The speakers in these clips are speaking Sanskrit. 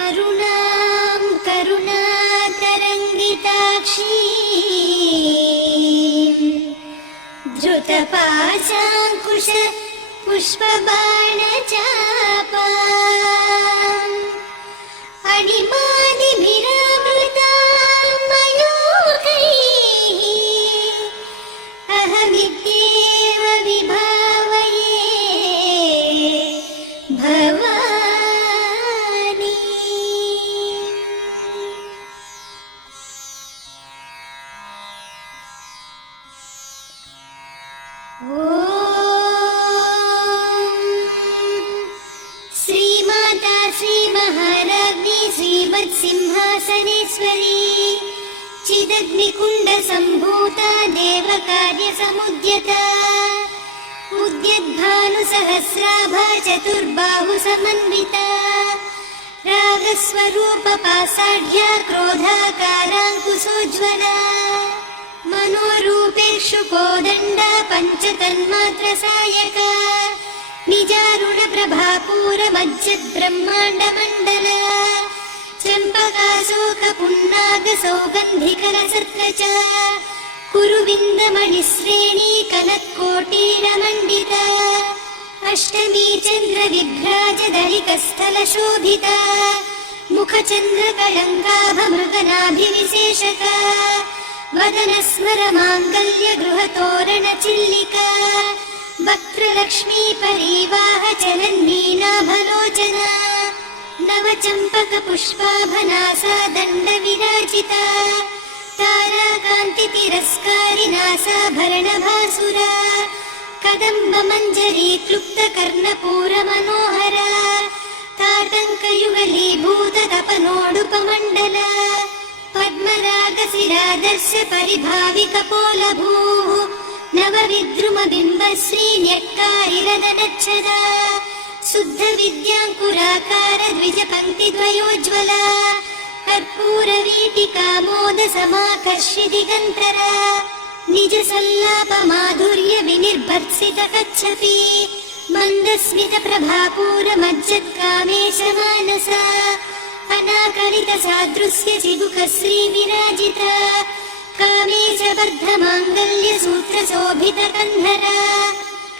अरुणां करुणातरङ्गिताक्षीं धृतपाशाङ्कुश पुष्पबाणचापाम् अणिमादिभिरावृतां मयूखैः अहमित्येव विभावये भवानी। श्रीमाता श्रीमहाराज्ञी श्रीमत्सिंहासनेश्वरी चिदग्निकुण्डसम्भूता देवकार्यसमुद्यता उद्यद्भानुसहस्राभा चतुर्बाहुसमन्विता रागस्वरूपपासाढ्या क्रोधाकाराङ्कुशोज्ज्वला मनोरूपेषु कोदण्डा पञ्चतन्मात्रसायका निजारुणप्रभापूरमज्जद्ब्रह्माण्डमण्डला चम्पकाशोकपुन्नागसौगन्धिकरसत्रचा कुरुविन्दमणिश्रेणी कनत्कोटीरमण्डिता अष्टमी चन्द्रविभ्राजदलिकस्थलशोभिता मुखचन्द्रकलङ्काभमृगनाभिविशेषका वदनस्मरमाङ्गल्यगृहतोरणचिल्लिका वक्त्रलक्ष्मी परिवाहचलन्मीनाभलोचना नवचम्पकपुष्पाभनासा दण्डविराजिता ताराकान्तितिरस्कारिनासाभरणभासुरा कदम्बमञ्जरी क्लुप्तकर्णपूरमनोहरा ताटङ्कयुगलीभूततपनोडुपमण्डला पद्मरागशिरादर्श परिभाविकपोलभूः नवविद्रुमबिम्बश्रीन्यक्कारिरदनच्छदा शुद्धविद्याङ्कुराकार द्विजपङ्क्तिद्वयोज्ज्वला कर्पूरवीटिकामोदसमाकर्षिदिगन्तरा निजसल्लापमाधुर्यविनिर्भर्त्सितकच्छपि मन्दस्मितप्रभापूरमज्जत्कामेशमानसा अनाकलितसादृश्यचिबुकश्रीविराजिता कामेशबद्धमाङ्गल्यसूत्रशोभितकन्धरा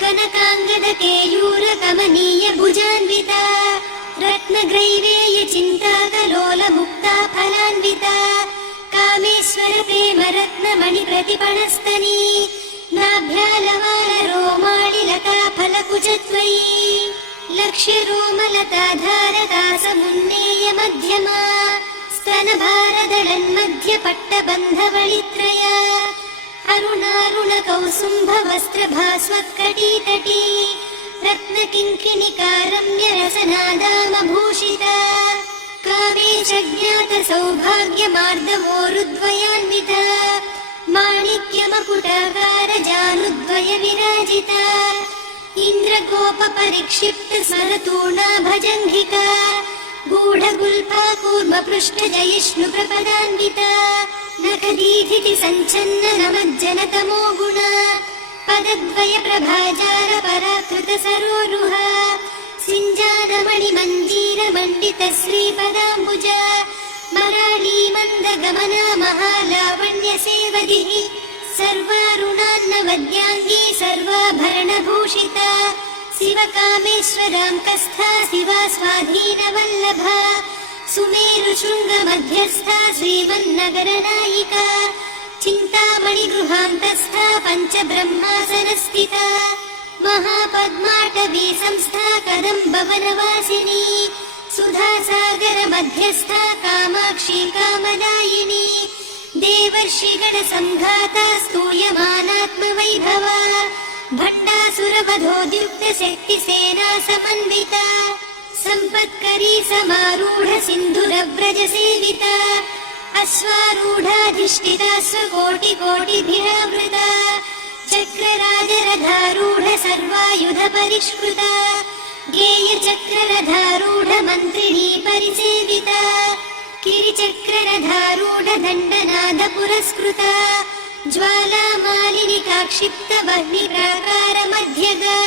कनकाङ्गदकेयूरकमनीयभुजान्विता रत्नग्रैवेयचिन्ताकलोलमुक्ता फलान्विता कामेश्वरप्रेमरत्नमणिप्रतिपणस्तनी नाभ्यालवालरोमाणिलता फलकुचत्वयी लक्ष्यरोमलताधारदासमुन्नेयमध्यमा स्तनभारदलन्मध्यपट्टबन्धवळित्रया अरुणारुणकौसुम्भवस्त्रभास्वत्कटीतटी रत्नकिङ्किणिकारम्यरसनादामभूषिता कामेशज्ञातसौभाग्यमार्दवोरुद्वयान्विता माणिक्यमकुटाकारजानुद्वयविराजिता इन्द्रगोपपरिक्षिप्तस्मरतूर्णा भजङ्घिका गूढगुल्फा कूर्मपृष्ठजयिष्णुप्रपदान्विता नखदीधितिसञ्छन्ननमज्जनतमो गुणा पदद्वयप्रभाजारपराकृतसरोरुहा सिञ्जानमणिमञ्जीरमण्डितश्रीपदाम्बुजा मराळीमन्दगमना महालावण्यसेवधिः सर्वारुणान्नवद्याङ्गी सर्वाभरणभूषिता शिवकामेश्वराङ्कस्था शिवा स्वाधीनवल्लभा सुमेरुशृङ्गमध्यस्था श्रीमन्नगरनायिका चिन्तामणिगृहान्तस्था पञ्चब्रह्मासनस्थिता महापद्माटवी संस्था कदम्बवनवासिनी सुधासागरमध्यस्था कामाक्षी कामदायिनी देवर्षिगणसङ्घाता स्तूयमानात्मवैभवा भट्टासुरवधोद्युक्तशक्तिसेना समन्विता सम्पत्करी समारूढ सिन्धुरव्रजसेविता अश्वारूढाधिष्ठिता स्वकोटिकोटिभिरावृता चक्रराजरथारूढ सर्वायुधपरिष्कृता गेयचक्ररथारूढ मन्त्रिणी परिसेविता किरिचक्ररथारूढ दण्डनाद पुरस्कृता ज्वालामालिनिकाक्षिप्तवह्निप्राकारमध्यगा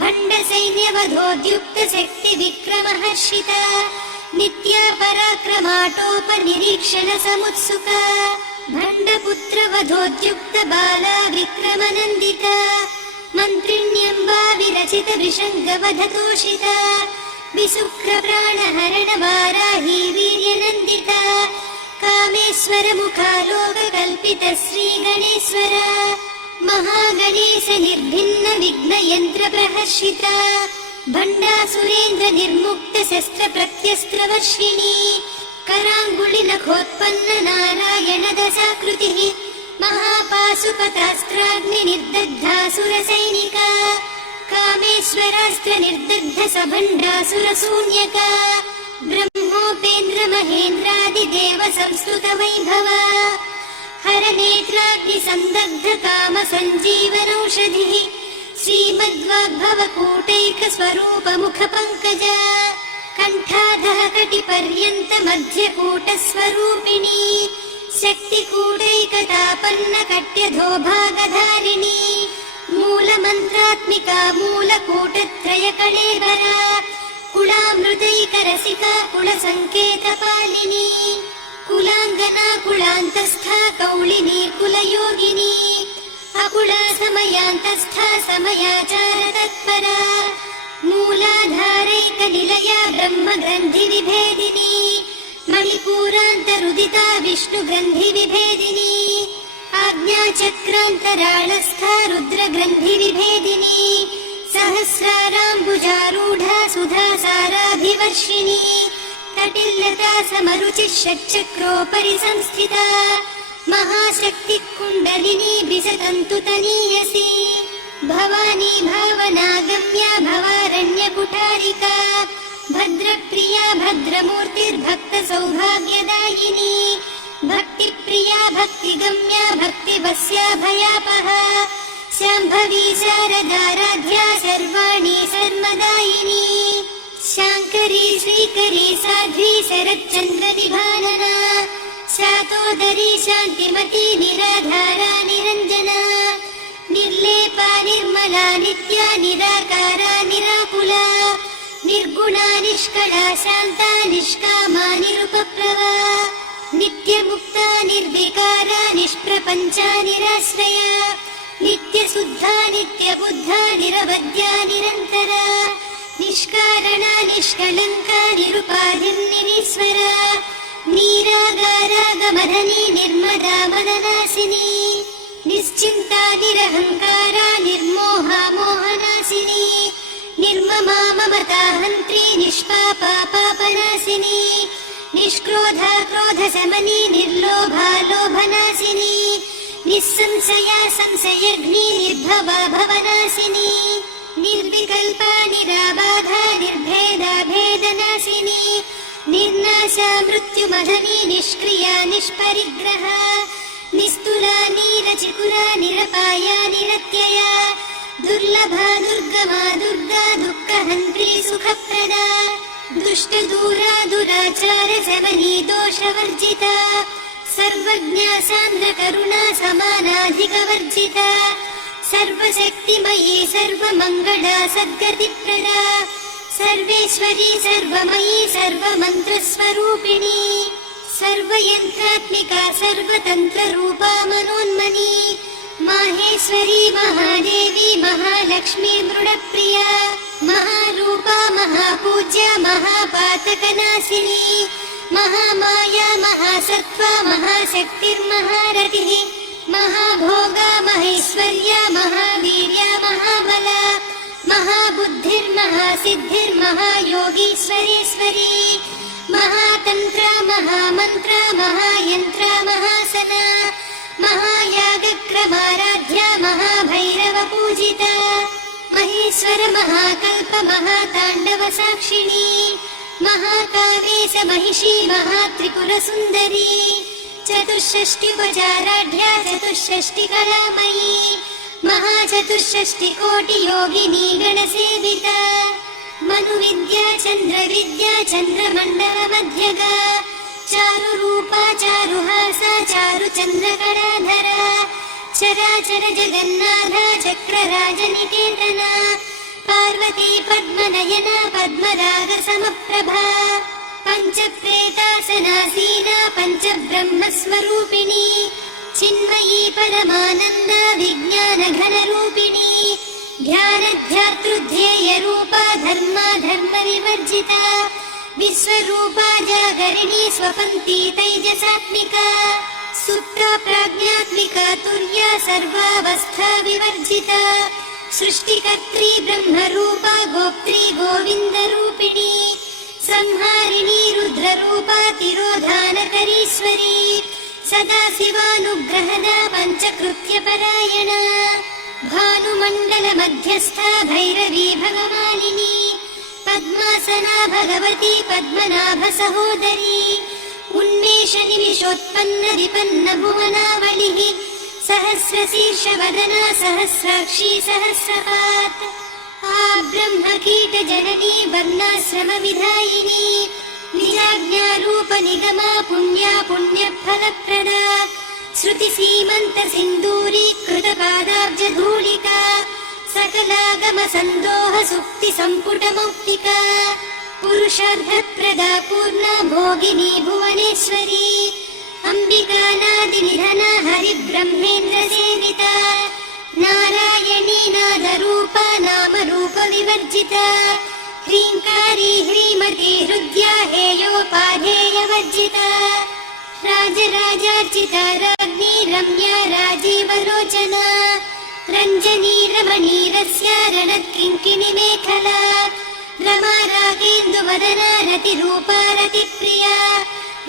भण्डसैन्यवधोद्युक्तशक्तिविक्रमहर्षिता नित्या पराक्रमाटोपनिरीक्षण समुत्सुका भण्डपुत्रवधोद्युक्त बाला विक्रमनन्दिता मन्त्रिण्यम्बा विरचित विषङ्गवधतोषिता विशुक्रप्राणहरण वाराही वीर्यनन्दिता कामेश्वर मुखालोककल्पित श्रीगणेश्वर महागणेश निर्भिन्न विघ्नयन्त्र प्रहर्षिता भण्डासुरेन्द्र निर्मुक्त शस्त्र प्रत्यस्त्रवर्षिणी कराङ्गुलि नखोत्पन्न नारायण दशाकृतिः महापाशुपतास्त्राग्नि निर्दग्धासुर सैनिका कामेश्वरास्त्र निर्दग्ध सभण्डासुर शून्यका ब्रह्मोपेन्द्र महेन्द्रादिदेव संस्तुत वैभव हर नेत्राग्नि संदग्ध काम सञ्जीवनौषधिः श्रीमद्वाग्भव कूटैक स्वरूप मुख पंकजा कंठाधः कटिपर्यन्त मध्य कूट स्वरूपिणी शक्ति कूटैकतापन्न कट्यधो भागधारिणी मूल मंत्रात्मिका मूल कूटत्रय कळेबरा कुलामृतैक रसिका कुल संकेत पालिनी कुलांगना कुलांतस्था कौलिनी कुलयोगिनी अकुला समयांतस्था समयाचार तत्परा मूलाधारैक निलया ब्रह्म ग्रंथि विभेदिनी मणिपूरान्तरुदिता विष्णु ग्रंथि विभेदिनी आज्ञाचक्रान्तराळस्था रुद्र ग्रंथि विभेदिनी सहस्राराम्बुजारूढा सुधा साराभिवर्षिणी तटिल्लता समरुचिः षट्चक्रोपरि संस्थिता महाशक्ति कुण्डलिनी बिसतन्तु तनीयसी भवानी भावनागम्या भवारण्य कुठारिका भद्रप्रिया भद्रमूर्तिर्भक्त सौभाग्यदायिनी भक्तिप्रिया भक्तिगम्या भक्तिवस्या भयापहा शाम्भवी शारदाराध्या सर्वाणि सर्वदायिनी शाङ्करी श्रीकरी साध्वी शरच्चन्द्र विभानना शातोदरी शान्तिमती निराधारा निरञ्जना निर्लेपा निर्मला नित्या निराकारा निराकुला निर्गुणा निष्कला शान्ता निष्कामा निरुपप्लवा नित्यमुक्ता निर्विकारा निष्प्रपञ्चा निराश्रया नित्यशुद्धा नित्यबुद्धा निरवद्या निरन्तरा निष्कारणा निष्कलङ्का निरुपाधिर्निरीश्वरा नीरागारागमधनी निर्मदा मननाशिनी निश्चिन्ता निरहङ्कारा निर्मोहा मोहनाशिनी निर्ममा ममता हन्त्री निष्पापा पापनाशिनी निष्क्रोधा क्रोधशमनी निर्लोभा लोभनाशिनी निस्संशया संशयग्नि निर्भवा भवनाशिनी निर्विकल्पा निराबाधा निर्भेदा भेदनाशिनी निर्नाशा मृत्युमधनी निष्क्रिया निष्परिग्रहा निस्तुला नीलचिकुरा निरपाया निरत्यया दुर्लभा दुर्गमा दुर्गा दुःखहन्त्री सुखप्रदा दुष्टदूरा दुराचार शमनी दोषवर्जिता सर्वज्ञा सान्द्र करुणा समानाधिकवर्जिता सर्वशक्तिमयी सर्वमङ्गला सद्गतिप्रदा सर्वेश्वरी सर्वमयी सर्वमन्त्रस्वरूपिणी सर्वयन्त्रात्मिका सर्वतन्त्ररूपा मनोन्मनी माहेश्वरी महादेवी महालक्ष्मी मृडप्रिया महारूपा महापूज्या महापातकनाशिनी महामाया महासत्त्वा महाशक्तिर्महारथिः महाभोगा महेश्वर्या महावीर्या महाबला महाबुद्धिर्महासिद्धिर्महायोगीश्वरेश्वरी महातन्त्रा महामन्त्रा महायन्त्रा महासना महायागक्रमाराध्या महाभैरवपूजिता महेश्वर महाकल्प महाताण्डव साक्षिणी महाकावेश महिषी महात्रिपुरसुन्दरी चतुष्षष्टिपचाराढ्या चतुष्षष्टिकलामयी महाचतुष्षष्टिकोटियोगिनी गणसेविता मनुविद्या चन्द्रविद्या चन्द्रमण्डलमध्यगा चारुरूपा चारुहासा चारुचन्द्रकलाधरा चराचर जगन्नाथा चक्रराजनिकेतना पार्वती पद्मनयना पद्मरागसमप्रभा पञ्चप्रेतासनासीना पञ्चब्रह्मस्वरूपिणी चिन्मयी परमानन्द विज्ञानघनरूपिणी ध्यानध्यातृध्येयरूपा धर्मविवर्जिता विश्वरूपा जागरिणी स्वपन्ती तैजसात्मिका सुप्ता प्राज्ञात्मिका तुर्या सर्वावस्था विवर्जिता सृष्टिकर्त्री ब्रह्मरूपा गोप्त्री गोविन्दरूपिणी संहारिणी रुद्ररूपा तिरोधानकरीश्वरी सदा शिवानुग्रहदा पञ्चकृत्यपरायणा भानुमण्डलमध्यस्था भैरवी भगवानिनी पद्मासना भगवती पद्मनाभसहोदरी उन्मेषनिमिषोत्पन्न विपन्न भुवनावलिः सहस्रशीर्षवदना सहस्राक्षी सहस्रपात् ब्रह्मकीटजननी वर्णाश्रमविधायिनी निजाज्ञारूपनिगमा पुण्या पुण्यफलप्रदा श्रुतिसीमन्तसिन्दूरीकृतपादाब्जधूलिका सकलागमसन्दोहसुक्तिसम्पुटमौक्तिका पुरुषार्थप्रदा पूर्णा भोगिनी भुवनेश्वरी अम्बिकानादिनिधना हरिब्रह्मेन्द्रसेविता नारायणी नादरूपा नामरूपविवर्जिता ह्रीङ्कारी ह्रीमती हृद्या हेयोपाधेयवर्जिता राजराजार्चिता राज्ञी रम्या राजीवलोचना रञ्जनी रमणीरस्या रणत्किङ्किणिमेखला रमा रागेन्दुवदना रतिरूपा रतिप्रिया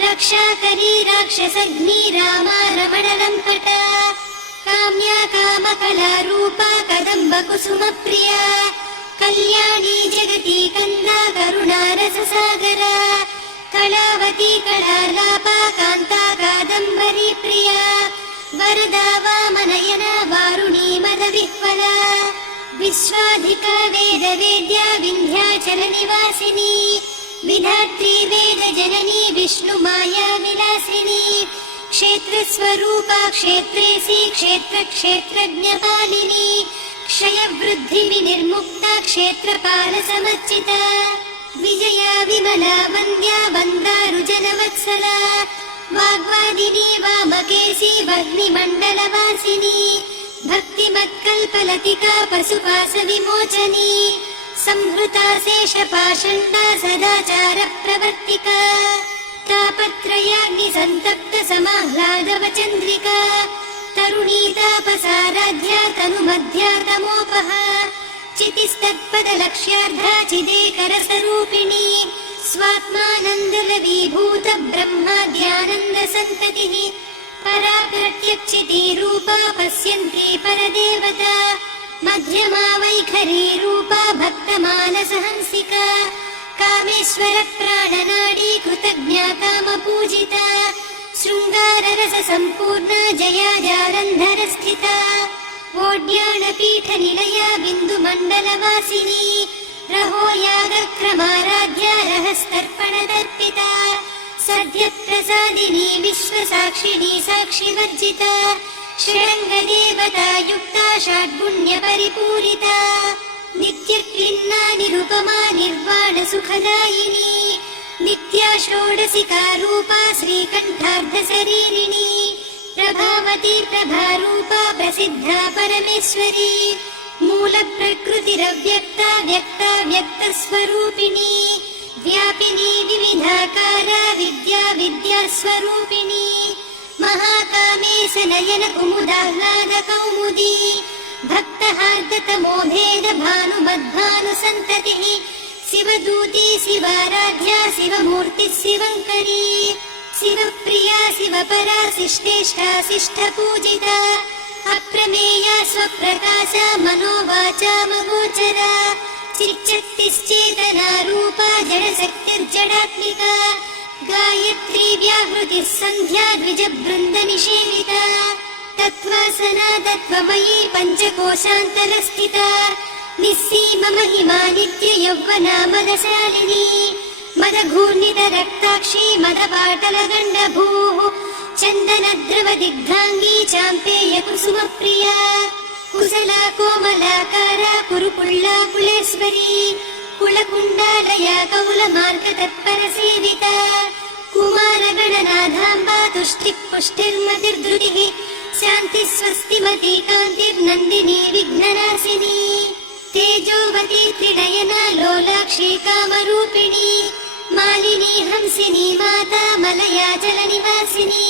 रक्षाकरी राक्षसग्नी रामा रमणलम्पटा काम्या कामकलारूपा कदम्बकुसुमप्रिया कल्याणी जगती कन्दा करुणारससागरा कलावती कलालापा कान्ता कादम्बरी प्रिया वरदा वामनयना वारुणी मदविह्वला विश्वाधिका वेदवेद्या विन्ध्याचलनिवासिनी विधात्री वेदजननी विष्णुमाया विलासिनी क्षेत्रस्वरूपा क्षेत्रेसी क्षेत्रक्षेत्रज्ञपालिनी क्षयवृद्धिविनिर्मुक्ता क्षेत्रपालसमर्चिता विजया विमला वन्द्या वन्दारुजनवत्सला वाग्वादिनी वामकेशी वह्निमण्डलवासिनी भक्तिमत्कल्पलतिका पशुपाशविमोचनी संहृता शेषपाषण्डा सदाचारप्रवर्तिका तापत्रयाग्निसन्तप्तसमाह्लादवचन्द्रिका तरुणीतापसाराध्या तनुमध्या तमोपहा चितिस्तत्पदलक्ष्यार्धा चिदेकरसरूपिणी स्वात्मानन्दलवीभूत ब्रह्माद्यानन्दसन्ततिः पराप्रत्यक्षितीरूपा पश्यन्ती परदेवता मध्यमा वैखरीरूपा भक्तमानसहंसिका कामेश्वरप्राणनाडी कृतज्ञा कामपूजिता शृङ्गाररससम्पूर्णा जया जालन्धरस्थिता ओड्याणपीठनिलया बिन्दुमण्डलवासिनी रहो यागक्रमाराध्या रहस्तर्पणदर्पिता सद्यप्रसादिनी विश्वसाक्षिणी साक्षिवर्जिता षडङ्गदेवता युक्ता षड्गुण्यपरिपूरिता नित्यक्लिन्ना निरुपमा निर्वाणसुखदायिनी नित्या षोडशिका रूपा श्रीकण्ठार्धशरीरिणी प्रभावती प्रभारूपा प्रसिद्धा परमेश्वरी मूलप्रकृतिरव्यक्ता व्यक्ता व्यक्तस्वरूपिणी व्यापिनी विविधाकारा विद्या विद्यास्वरूपिणी महाकामेशनयन कुमुदाह्लादकौमुदी भक्तहार्दतमोभेद भानुमद्भानुसन्ततिः शिवदूती शिवाराध्या शिवमूर्तिः शिवङ्करी शिवप्रिया शिवपरा शिष्टेष्टा शिष्टपूजिता अप्रमेया स्वप्रकाशा मनोवाचामगोचरा चिच्चक्तिश्चेतना रूपा जडशक्तिर्जडात्मिका गायत्री व्याहृतिः सन्ध्या द्विजबृन्दनिषेविता तत्त्वासना तत्त्वमयी पञ्चकोशान्तरस्थिता निस्सीममहिमा नित्ययौवना मदशालिनी मदघूर्णितरक्ताक्षी मदपाटलगण्डभूः चन्दनद्रवदिग्धाङ्गी चाम्पेयकुसुमप्रिया कुशला कोमलाकारा कुरुकुल्ला कुलेश्वरी कुलकुण्डाल या कौलमार्गतत्परसेविता कुमारगणनाथाम्बा तुष्टिः पुष्टिर्मतिर्धृतिः शान्तिः स्वस्तिमती कान्तिर्नन्दिनी विघ्ननाशिनी तेजोवती त्रिनयना लोलाक्षी कामरूपिणी मालिनी हंसिनी माता मलया जलनिवासिनी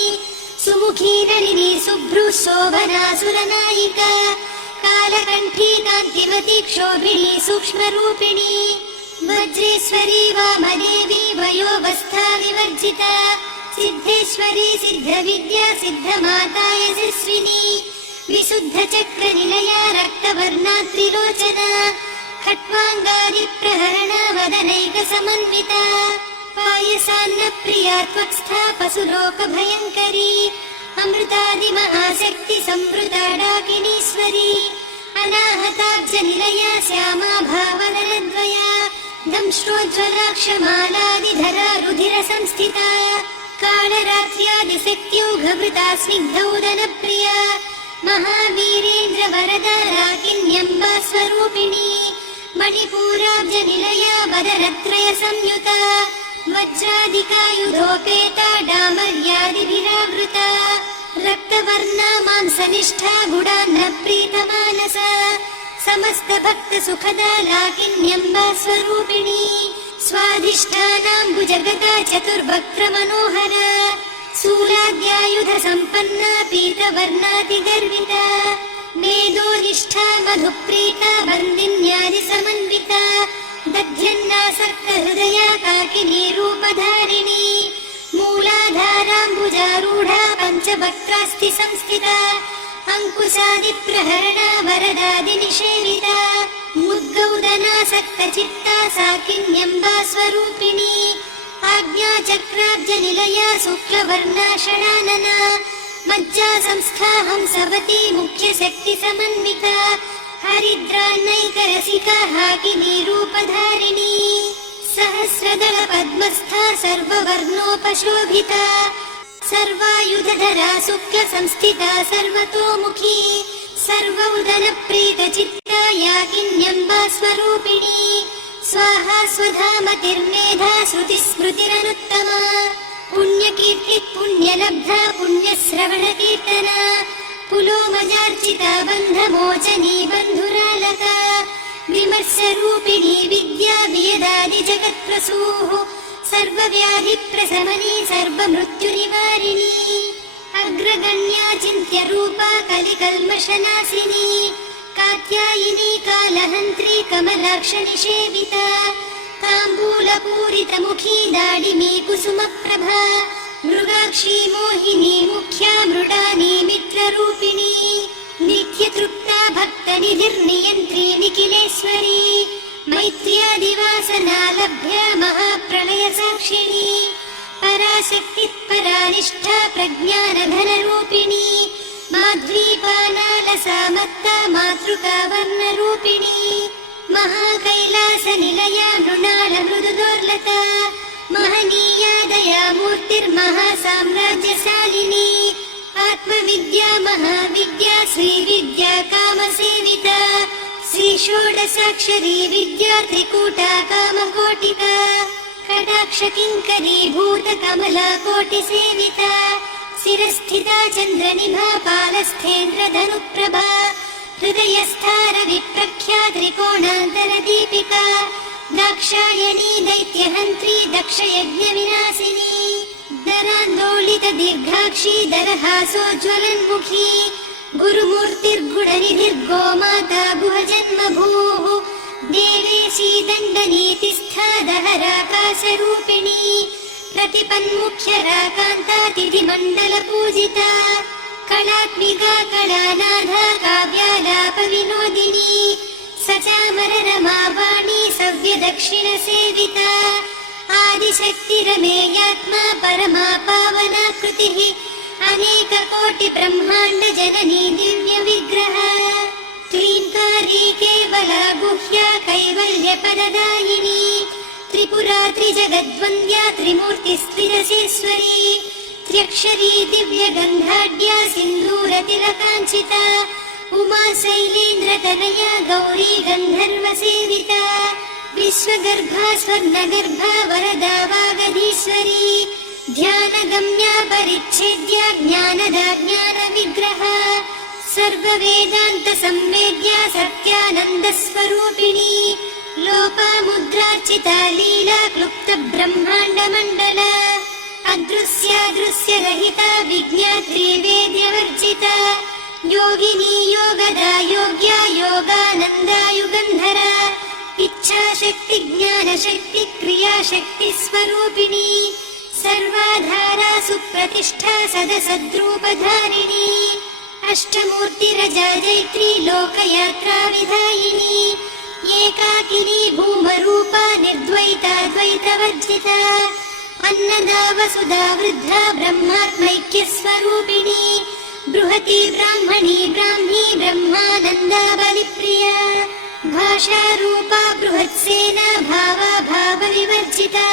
सुमुखी नलिनी शुभ्रू शोभना सुरनायिका कालकण्ठी कान्तिमती क्षोभिणी सूक्ष्मरूपिणी वज्रेश्वरी वामदेवी वयोवस्था विवर्जिता सिद्धेश्वरी सिद्धविद्या सिद्धमाता यशस्विनी विशुद्धचक्रनिलया रक्तवर्णा त्रिलोचना खट्वाङ्गादिप्रहरणा वदनैकसमन्विता पायसान्नप्रिया त्वक्स्था पशुलोकभयङ्करी अमृतादिमहाशक्तिसंवृता डाकिनीश्वरी अनाहताब्जनिलया श्यामा भावनरद्वया दंष्ट्रोज्ज्वलाक्षमालादिधरा रुधिरसंस्थिता कालरात्र्यादिशक्त्यूघभृता स्निग्धौदनप्रिया महावीरेन्द्रवरदा राकिन्यम्बा स्वरूपिणी मणिपूराब्जनिलया वदनत्रयसंयुता वज्रादिकायुधोपेता डामर्यादिभिरावृता रक्तवर्णा मांसनिष्ठा गुडान्नप्रीतमानसा समस्तभक्तसुखदा लाकिन्यम्बा स्वरूपिणी स्वाधिष्ठानाम्बुजगता चतुर्वक्त्रमनोहरा शूलाद्यायुधसम्पन्ना पीतवर्णातिगर्विता मेधोनिष्ठा मधुप्रीता बन्दिन्यादिसमन्विता दध्यन्नासक्तहृदया काकिनी रूपधारिणी मूलाधाराम्बुजारूढा पञ्चवक्त्रास्ति संस्थिता अङ्कुशादिप्रहरणा वरदादिनिषेविता मुद्गौदनासक्तचित्ता साकिन्यम्बा स्वरूपिणी आज्ञाचक्राब्जनिलया शुक्लवर्णा षडानना मज्जा संस्था हंसवती मुख्यशक्तिसमन्विता हरिद्रान्नैकरसिका हाकिनी रूपधारिणी सहस्रदलपद्मस्था सर्ववर्णोपशोभिता सर्वायुधधरा शुक्लसंस्थिता सर्वतोमुखी सर्वौदनप्रीतचित्ता याकिन्यम्बा स्वरूपिणी स्वाहा स्वधामतिर्मेधा श्रुतिस्मृतिरनुत्तमा पुण्यकीर्तिः पुण्यलब्धा पुण्यश्रवणकीर्तना पुलोमजार्चिता बन्धमोचनी बन्धुरालका विमर्शरूपिणी विद्या वियदादिजगत्प्रसूः सर्वव्याधिप्रशमनी सर्वमृत्युनिवारिणी अग्रगण्या चिन्त्यरूपा कलिकल्मषनाशिनी कात्यायिनी कालहन्त्री कमलाक्षनिषेविता ताम्बूलपूरितमुखी दाडिमी कुसुमप्रभा मृगाक्षी मोहिनी मुख्या मृडानी मित्ररूपिणी नित्यतृप्ता भक्तनिधिर्नियन्त्री निखिलेश्वरी मैत्र्यादिवासना लभ्या महाप्रलयसाक्षिणी पराशक्तिः परानिष्ठा प्रज्ञानघनरूपिणी माध्वीपानालसामत्ता मातृका वर्णरूपिणी महाकैलासनिलया मृणालमृदुदोर्लता महनीया दयामूर्तिर्महासाम्राज्यशालिनी आत्मविद्या महाविद्या श्रीविद्या कामसेविता श्रीषोडशाक्षरी विद्या त्रिकूटा कामकोटिका कटाक्षकिङ्करी भूतकमला कोटिसेविता शिरस्थिता चन्द्रनिभा पालस्थेन्द्रधनुप्रभा हृदयस्थारविप्रख्या त्रिकोणान्तरदीपिका दाक्षायणी दैत्यहन्त्री दक्षयज्ञविनाशिनी दरान्दोलितदीर्घाक्षी दरहासोज्ज्वलन्मुखी गुरुमूर्तिर्गुणनिधिर्गोमाता गुहजन्मभूः देवेशी दण्डनीतिस्था दहराकाशरूपिणी प्रतिपन्मुख्यराकान्तातिथिमण्डलपूजिता कलात्मिका कलानाथा काव्यालापविनोदिनी सचामररमावाणी सव्यदक्षिणसेविता आदिशक्तिरमेयात्मा परमा पावनाकृतिः अनेककोटिब्रह्माण्डजननी दिव्यविग्रह क्लीङ्कारी केवला गुह्या कैवल्यपददायिनी त्रिपुरा त्रिजगद्वन्द्या त्रिमूर्तिस्त्रिदशेश्वरी त्र्यक्षरी दिव्यगन्धाढ्या सिन्दूरतिलकाञ्चिता उमा शैलेन्द्रतनया गौरी गन्धर्वसेविता विश्वगर्भा स्वर्णगर्भा वरदा वागधीश्वरी ध्यानगम्या परिच्छेद्या ज्ञानदा ज्ञानविग्रहा सर्ववेदान्त संवेद्या सत्यानन्दस्वरूपिणी लोपामुद्रार्चिता लीला क्लुप्त ब्रह्माण्डमण्डला अदृश्यादृश्यरहिता विज्ञात्री वेद्यवर्जिता योगिनी योगदा योग्या योगानन्दा युगन्धरा इच्छाशक्ति ज्ञानशक्ति क्रियाशक्ति स्वरूपिणी सर्वाधारा सुप्रतिष्ठा सदसद्रूपधारिणी अष्टमूर्तिरजा जैत्री लोकयात्रा विधायिनी एकाकिनी भूमरूपा निर्द्वैता द्वैतवर्जिता अन्नदा वसुधा वृद्धा ब्रह्मात्मैक्यस्वरूपिणी बृहती ब्राह्मणी ब्राह्मी ब्रह्मानन्दा बलिप्रिया भाषारूपा बृहत्सेना भावा भावविवर्जिता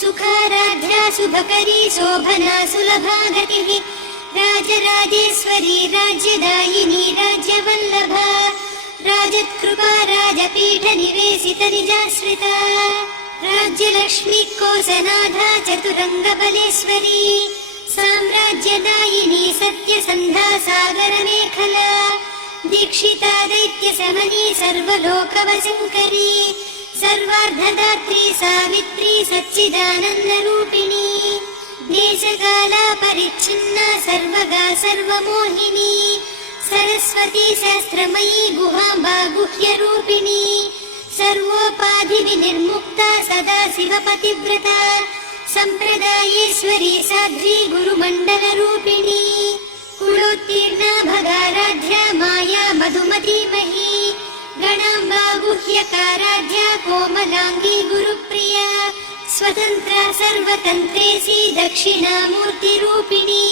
सुखाराध्या शुभकरी शोभना सुलभा गतिः राजराजेश्वरी राज्यदायिनी राज्यवल्लभा राजत्कृपा राजपीठनिवेशित निजाश्रिता राज्यलक्ष्मी कोसनाधा चतुरङ्गबलेश्वरी साम्राज्यदायिनी सत्यसन्धा सागरमेखला दीक्षिता दैत्यशमनी सर्वलोकवशङ्करी सर्वार्धदात्री सावित्री सच्चिदानन्दरूपिणी देशकाला परिच्छिन्ना सर्वगा सर्वमोहिनी सरस्वती शास्त्रमयी गुहाम्बा गुह्यरूपिणी सर्वोपाधिविनिर्मुक्ता सदा शिवपतिव्रता सम्प्रदायेश्वरी साध्वी गुरुमण्डलरूपिणी कुलोत्तीर्णा भगाराध्या माया मधुमतीमही गणाम्बा गुह्यकाराध्या कोमलाङ्गी गुरुप्रिया स्वतन्त्रा सर्वतन्त्रेसी दक्षिणामूर्तिरूपिणी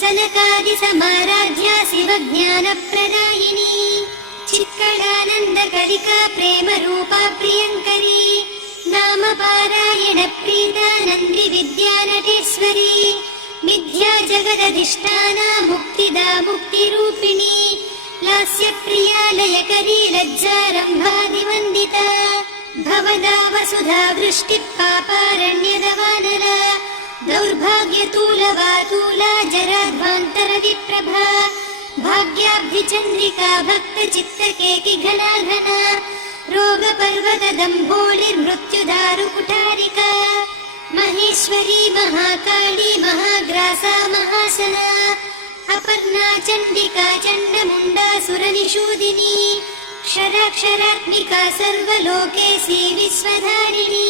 सनकादिसमाराध्या शिवज्ञानप्रदायिनी चित्कलानन्दकलिका प्रेमरूपा प्रियङ्करी नामपारायणप्रीता नन्दिविद्यानटेश्वरी विद्या जगदधिष्ठाना मुक्तिदा मुक्तिरूपिणी लास्यप्रिया लयकरी लज्जारम्भादिवन्दिता भवदा वसुधा वृष्टिः पापारण्यदवानला दौर्भाग्यतूलवातूला जराध्वान्तरविप्रभा भाग्याब्धिचन्द्रिका भक्तचित्तकेकिघनाघना रोगपर्वतदम्भोलिर्मृत्युदारुकुठारिका महेश्वरी महाकाली महाग्रासा महासना अपर्णा चण्डिका चण्डमुण्डा सुरनिषूदिनी क्षराक्षरात्मिका सर्वलोकेशी विश्वधारिणी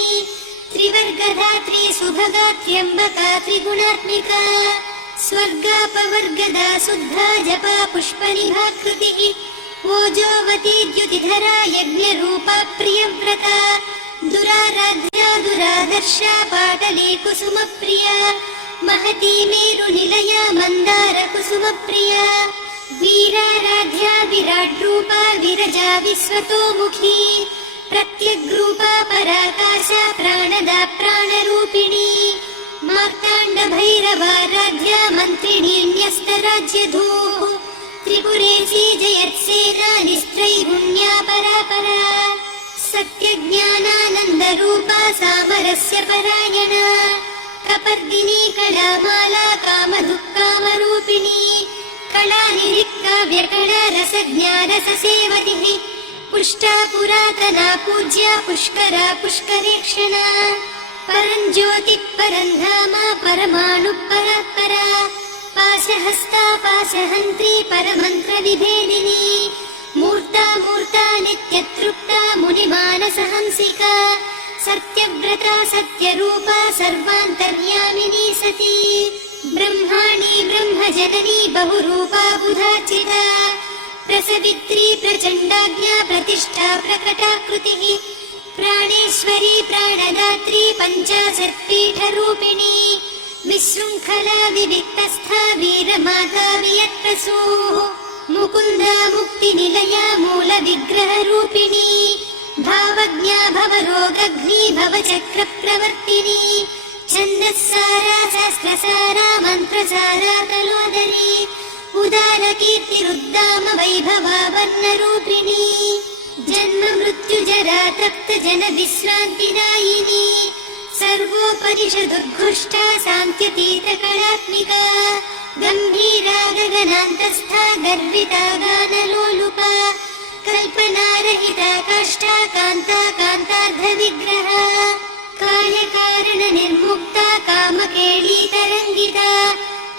त्रिवर्गधात्री सुभगा त्र्यम्बका त्रिगुणात्मिका स्वर्गापवर्गदा शुद्धा जपा पुष्पनिभाकृतिः ओजोवती द्युतिधरा यज्ञरूपा प्रियव्रता दुराराध्या दुरादर्शा पाटली कुसुमप्रिया महती मेरुनिलया मन्दारकुसुमप्रिया वीराराध्या विराड्रूपा विरजा विश्वतोमुखी प्रत्यग्रूपा पराकाशा प्राणदा प्राणरूपिणी मार्ताण्डभैरवाराध्या मन्त्रिणी न्यस्तराज्यधूः त्रिपुरेशी जयत्सेना निस्त्रैगुण्या परापरा सत्यज्ञानानन्दरूपा सामरस्य परायणा कपर्दिनी कलामाला कामधुक्कामरूपिणी कलानिरिक्काव्यकला रसज्ञारससेवतिः पुष्टा पुरातना पूज्या पुष्करा पुष्करेक्षणा परञ्ज्योतिः परन्धामा परमाणुः परात्परा पाशहस्ता पाशहन्त्री परमन्त्रविभेदिनी मूर्ता मूर्ता नित्यतृप्ता मुनिमानसहंसिका सत्यव्रता सत्यरूपा सर्वान्तर्यामिनी सती ब्रह्माणी ब्रह्मजननी बहुरूपा बुधार्चिता प्रसवित्री प्रचण्डाज्ञा प्रतिष्ठा प्रकटाकृतिः प्राणेश्वरी प्राणदात्री पञ्चाशत्पीठरूपिणी विशृङ्खला विविक्तस्था वीरमाता वियत्प्रसूः मुकुन्दा मुक्तिनिलया मूलविग्रहरूपिणी भावज्ञा भवरोगघ्नी भवचक्रप्रवर्तिनी छन्दस्सारा सहस्रसारा मन्त्रसारा तलोदरी उदारकीर्तिरुद्दाम वैभवा वर्णरूपिणी जन्म मृत्युजरा तप्त जन विश्रान्तिदायिनी सर्वोपनिषदुद्घुष्टा सान्त्यतीत कलात्मिका गम्भीरा गगनान्तस्था गर्विता गानलोलुपा कल्पनारहिता काष्ठा कान्ता कान्तार्धविग्रहा कार्यकारण निर्मुक्ता कामकेळीतरङ्गिता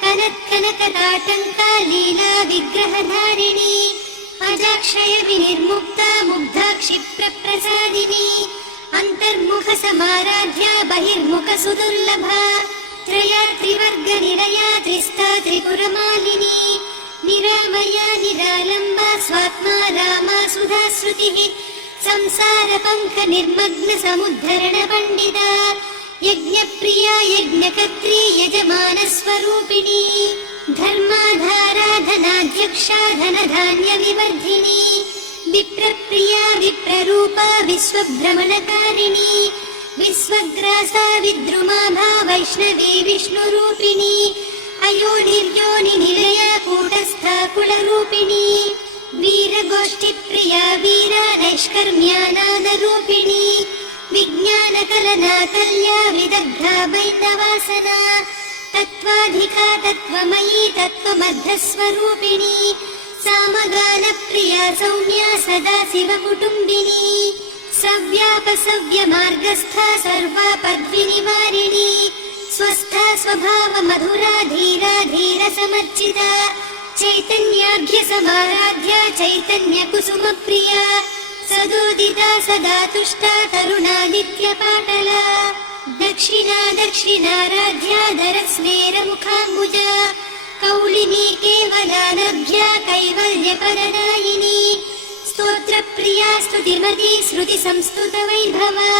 कनत्कनकताटङ्का लीला विग्रहधारिणी अजाक्षय विनिर्मुक्ता मुग्धा क्षिप्रप्रसादिनी अन्तर्मुख समाराध्या बहिर्मुख सुदुर्लभा त्रया त्रिवर्गनिलया त्रिस्था त्रिपुरमालिनी निरामया निरालम्बा स्वात्मा रामा सुधा श्रुतिः संसारपङ्ख निर्मग्न समुद्धरण पण्डिता यज्ञप्रिया यज्ञकर्त्री यजमानस्वरूपिणी धर्माधारा धनाध्यक्षा धनधान्यविवर्धिनी विप्रप्रिया विप्ररूपा विश्वभ्रमणकारिणी विश्वग्रासा विद्रुमाभा वैष्णवी विष्णुरूपिणी अयोनिर्योनिनिलया कूटस्था कुलरूपिणी वीरगोष्ठिप्रिया वीरा नैष्कर्म्यानादरूपिणी विज्ञानकलना कल्या विदग्धा वैन्दवासना तत्त्वाधिका तत्त्वमयी तत्त्वमर्धस्वरूपिणी सामगानप्रिया सौम्या सदा शिवकुटुम्बिनी सव्यापसव्यमार्गस्था सर्वा पद्विनिवारिणी स्वस्था स्वभावमधुरा धीरा धीरसमर्चिता चैतन्याभ्यसमाराध्या चैतन्यकुसुमप्रिया सदोदिता सदा तुष्टा तरुणादित्यपाटला दक्षिणा दक्षिणाराध्या धरस्मेरमुखाम्बुजा कौलिनी केवलानभ्या कैवल्यपरदायिनी स्तोत्रप्रिया स्तुतिमती श्रुतिसंस्तुतवैभवा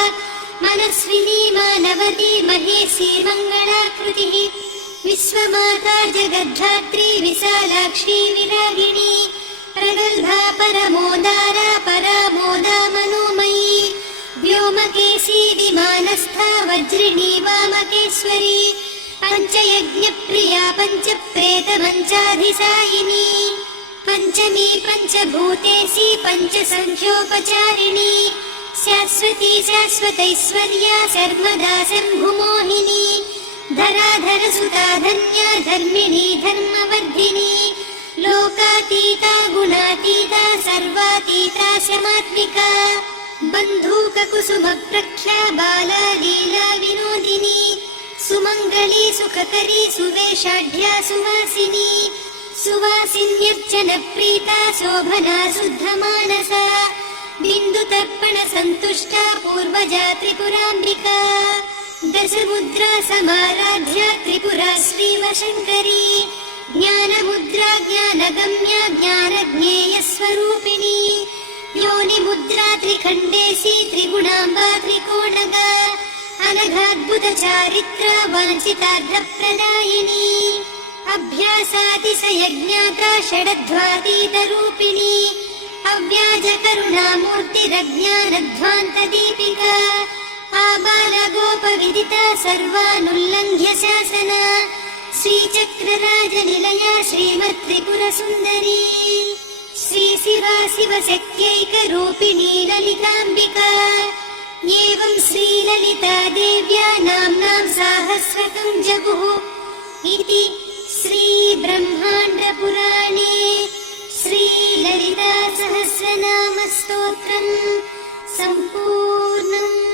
मनस्विनी मानवती महेशी मङ्गलाकृतिः विश्वमाता जगद्धात्री विशालाक्षी विरागिणी प्रगल्भा परमोदारा परामोदा मनोमयी व्योमकेशी विमानस्था वज्रिणी वामकेश्वरी पञ्चयज्ञप्रिया पञ्चप्रेतमञ्चाधिसायिनी पञ्चमी पञ्चभूतेशी पञ्चसङ्ख्योपचारिणी शाश्वती शाश्वतैश्वर्या सर्वदा शम्भुमोहिनी धराधरसुता धन्या धर्मिणी धर्मवर्धिनी लोकातीता गुणातीता सर्वातीता शमात्मिका बन्धूककुसुमप्रख्या बाला लीला विनोदिनी सुमङ्गली सुखकरी सुवेशाढ्या सुवासिनी सुवासिन्यर्चनप्रीता शोभना शुद्धमानसा बिन्दुतर्पणसन्तुष्टा पूर्वजा त्रिपुराम्बिका दशमुद्रा समाराध्या त्रिपुरा श्रीवशङ्करी ज्ञानमुद्रा ज्ञानगम्या ज्ञानज्ञेयस्वरूपिणी योनिमुद्रा त्रिखण्डेशी त्रिगुणाम्बा त्रिकोणगा अनघाद्भुतचारित्रा वाञ्छितार्थप्रदायिनी अभ्यासातिशयज्ञाता षडध्वातीतरूपिणी अव्याजकरुणामूर्तिरज्ञानध्वान्तदीपिका आबालगोपविदिता सर्वानुल्लङ्घ्य शासना श्रीचक्रराजनिलया श्रीमत्त्रिपुरसुन्दरी श्रीशिवा शिवशक्त्यैकरूपिणी ललिताम्बिका एवं श्रीललिता देव्या नाम्नां साहस्रकं जगुः इति श्रीब्रह्माण्डपुराणे श्रीललिता सहस्रनामस्तोत्रम् सम्पूर्णम्।